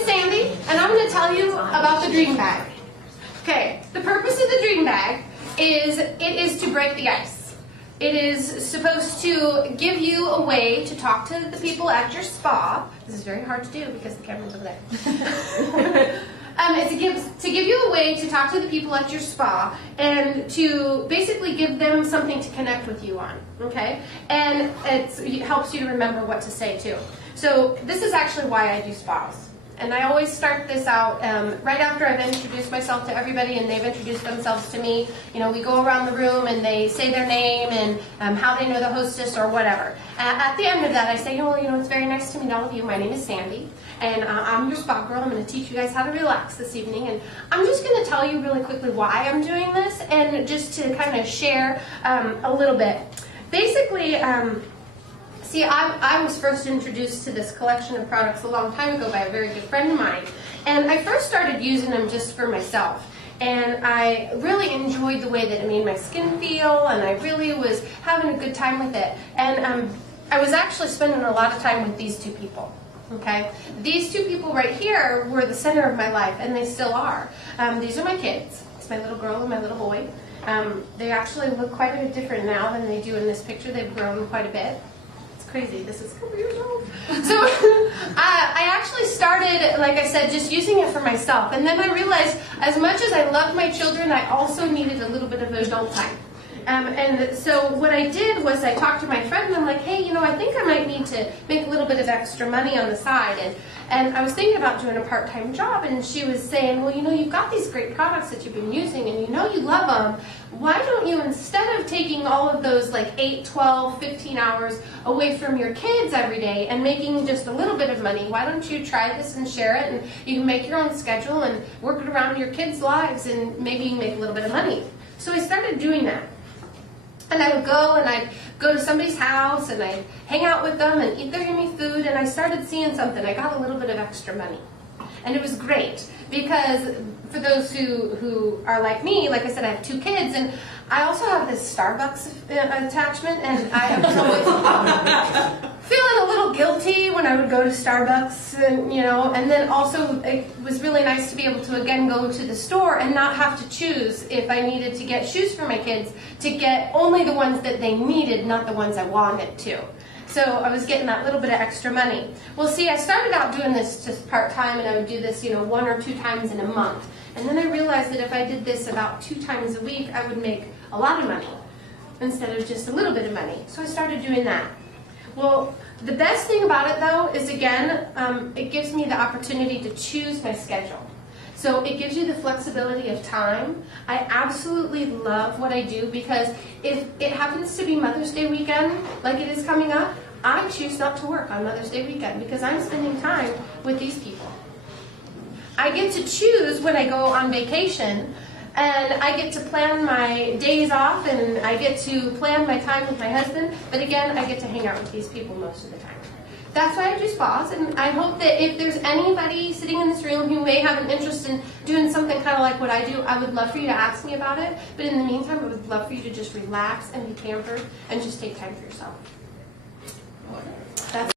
is Sandy, and I'm going to tell you about the dream bag. Okay, the purpose of the dream bag is it is to break the ice. It is supposed to give you a way to talk to the people at your spa. This is very hard to do because the camera's over there. It's to give you a way to talk to the people at your spa and to basically give them something to connect with you on, okay? And it helps you to remember what to say too. So this is actually why I do spas. And I always start this out right after I've introduced myself to everybody and they've introduced themselves to me. You know, we go around the room and they say their name and how they know the hostess or whatever. At the end of that, I say, well, you know, it's very nice to meet all of you. My name is Sandy, and I'm your spa girl. I'm going to teach you guys how to relax this evening. And I'm just going to tell you really quickly why I'm doing this and just to kind of share a little bit. Basically, see, I was first introduced to this collection of products a long time ago by a very good friend of mine. And I first started using them just for myself. And I really enjoyed the way that it made my skin feel, and I really was having a good time with it. And I was actually spending a lot of time with these two people. Okay? These two people right here were the center of my life, and they still are. These are my kids. It's my little girl and my little boy. They actually look quite a bit different now than they do in this picture. They've grown quite a bit. Crazy. This is a couple years old. So I actually started, like I said, just using it for myself. And then I realized as much as I loved my children, I also needed a little bit of adult time. And so what I did was I talked to my friend and I'm like, hey, you know, I think I might need to make a little bit of extra money on the side. And I was thinking about doing a part-time job, and she was saying, well, you know, you've got these great products that you've been using and you know you love them. Why don't you, instead of taking all of those like 8, 12, 15 hours away from your kids every day and making just a little bit of money, why don't you try this and share it, and you can make your own schedule and work it around your kids' lives and maybe you can make a little bit of money. So I started doing that. And I would go and I'd go to somebody's house and I'd hang out with them and eat their yummy food, and I started seeing something. I got a little bit of extra money. And it was great because for those who are like me, like I said, I have 2 kids, and I also have this Starbucks attachment, and I was always feeling a little guilty when I would go to Starbucks, and, you know, and then also it was really nice to be able to again go to the store and not have to choose if I needed to get shoes for my kids, to get only the ones that they needed, not the ones I wanted to. So I was getting that little bit of extra money. Well, see, I started out doing this just part-time, and I would do this, you know, 1 or 2 times in a month. And then I realized that if I did this about 2 times a week, I would make a lot of money instead of just a little bit of money. So I started doing that. Well, the best thing about it, though, is, again, it gives me the opportunity to choose my schedule. So it gives you the flexibility of time. I absolutely love what I do because if it happens to be Mother's Day weekend, like it is coming up, I choose not to work on Mother's Day weekend because I'm spending time with these people. I get to choose when I go on vacation, and I get to plan my days off, and I get to plan my time with my husband, but again, I get to hang out with these people most of the time. That's why I do spas, and I hope that if there's anybody sitting in this room who may have an interest in doing something kind of like what I do, I would love for you to ask me about it, but in the meantime, I would love for you to just relax and be pampered and just take time for yourself. That's